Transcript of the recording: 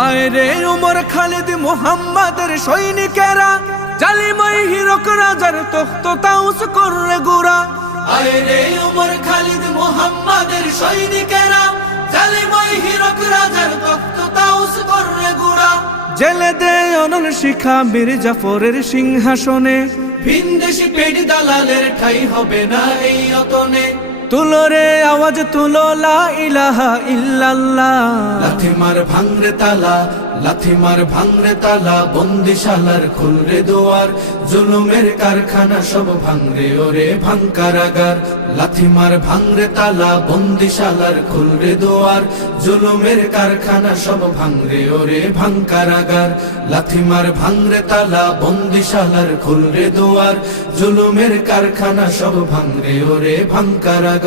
আয় রে উমর খালিদ মুহাম্মাদের সৈনিকেরা, জালিমাই হিরক রাজার তখ্ত তাউস করে গুরা। আয় রে উমর খালিদ মুহাম্মাদের সৈনিকেরা, জালিমাই হিরক রাজার তখ্ত তাউস করে গুরা। জেলে দে অনল শিখা বীর জাফরের সিংহাসনে, ভিনদেশি পেট দালালের ঠাই হবে না এই অতনে। তুলো রে আওয়াজ তুলো লা ইলাহা ইল্লাল্লাহ। লাথি মার ভাঙরে তালা, লাথি মার ভাঙরে তালা, বন্দিশালার খুলরে দুয়ার। জুলুমের কারখানা সব ভাঙরে ওরে ভাঙ কারাগার। লাথি মার ভাঙরে তালা, বন্দিশালার খুলরে দুয়ার। জুলুমের কারখানা সব ভাঙরে ওরে ভাঙ কারাগার। লাথি মার ভাঙরে তালা, বন্দিশালার খুলরে দুয়ার। জুলুমের কারখানা সব ভাঙরে ওরে ভাঙ কারাগার।